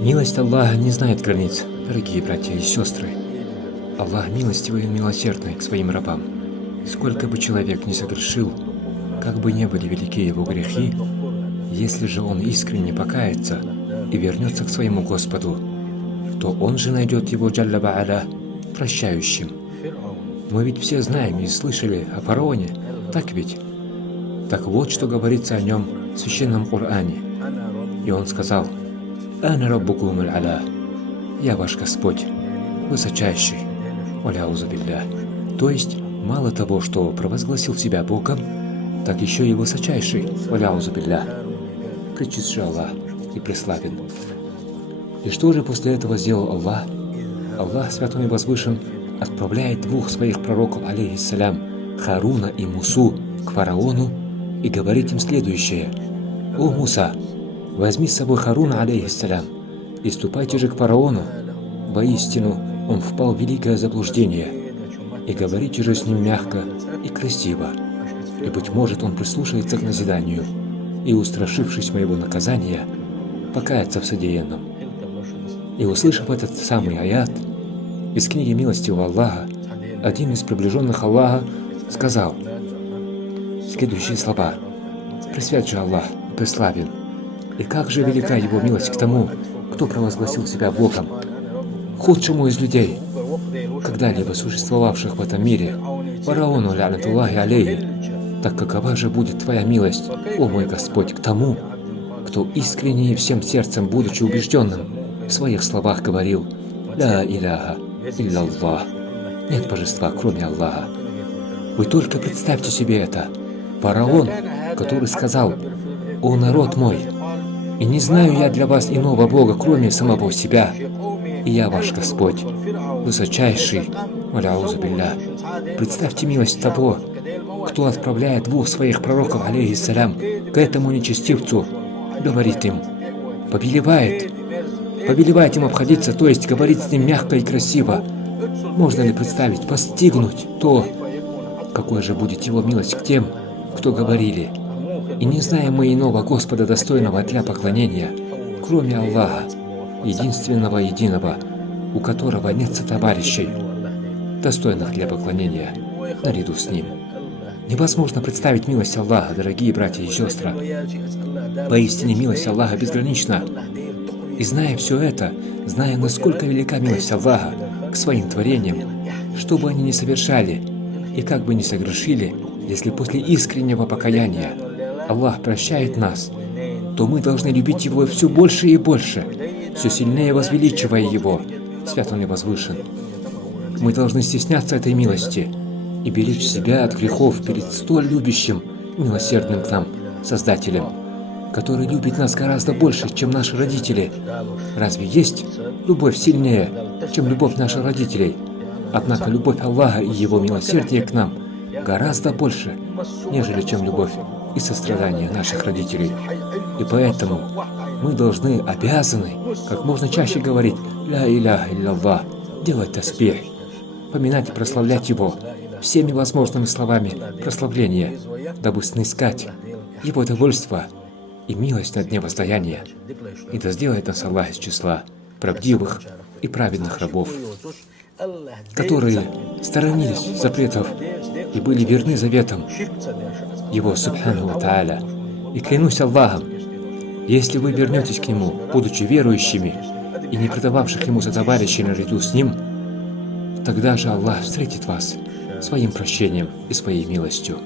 Милость Аллаха не знает границ, дорогие братья и сестры. Аллах милостивый и милосердный к своим рабам. Сколько бы человек ни согрешил, как бы ни были велики его грехи, если же он искренне покается и вернется к своему Господу, то он же найдет его Джалля Бааля прощающим. Мы ведь все знаем и слышали о фараоне, так ведь? Так вот, что говорится о нем в священном Коране. И он сказал: «Ана раббукум аль-аля». «Я ваш Господь, высочайший». Валяузу билля. То есть, мало того, что провозгласил себя Богом, так еще и высочайший. Валяузу билля. Пречист же Аллах и преславен. И что же после этого сделал Аллах? Аллах, святой и возвышен, отправляет двух своих пророков, алейхиссалям, Харуна и Мусу, к фараону и говорит им следующее: «О Муса, возьми с собой Харуна, алейхиссалям, и ступайте же к фараону. Воистину, он впал в великое заблуждение. И говорите же с ним мягко и красиво, и, быть может, он прислушается к назиданию, и, устрашившись моего наказания, покается в содеянном». И, услышав этот самый аят из книги милостивого Аллаха, один из приближенных Аллаха сказал следующие слова: «Пресвят же Аллах, преславен, и как же велика его милость к тому, кто провозгласил себя Богом, худшему из людей, когда-либо существовавших в этом мире, фараону лянатуллахи алейхи. Так какова же будет твоя милость, о мой Господь, к тому, кто искренне и всем сердцем, будучи убежденным, в своих словах говорил: «Ля иляха илляллах». Нет божества, кроме Аллаха. Вы только представьте себе это. Фараон, который сказал: «О народ мой, и не знаю я для вас иного Бога, кроме самого себя, и я ваш Господь, высочайший». Валяузу билля. Представьте милость того, кто отправляет двух своих пророков, алейхиссалям, к этому нечестивцу, говорит им, повелевает им обходиться, то есть говорить с ним мягко и красиво. Можно ли представить, постигнуть то, какой же будет его милость к тем, кто говорили: «И не знаем мы иного Господа, достойного для поклонения, кроме Аллаха, единственного единого, у которого нет сотоварищей, достойных для поклонения, наряду с Ним». Невозможно представить милость Аллаха, дорогие братья и сестры. Поистине милость Аллаха безгранична. И зная все это, зная, насколько велика милость Аллаха к своим творениям, что бы они ни совершали и как бы ни согрешили, если после искреннего покаяния Аллах прощает нас, то мы должны любить Его все больше и больше, все сильнее возвеличивая Его, свят Он и возвышен. Мы должны стесняться этой милости и беречь себя от грехов перед столь любящим, милосердным к нам Создателем, который любит нас гораздо больше, чем наши родители. Разве есть любовь сильнее, чем любовь наших родителей? Однако любовь Аллаха и Его милосердие к нам гораздо больше, нежели чем любовь и сострадание наших родителей. И поэтому мы должны, обязаны, как можно чаще говорить «Ля иляха илляллах», делать таспих, поминать и прославлять Его всеми возможными словами прославления, дабы снискать Его довольство и милость на дне воздаяния. И да сделает нас Аллах из числа правдивых и праведных рабов, которые сторонились запретов и были верны заветам Его Субхану ва Тааля. И клянусь Аллахом, если вы вернетесь к Нему, будучи верующими и не предававших Ему сотоварищей наряду с Ним, тогда же Аллах встретит вас своим прощением и своей милостью.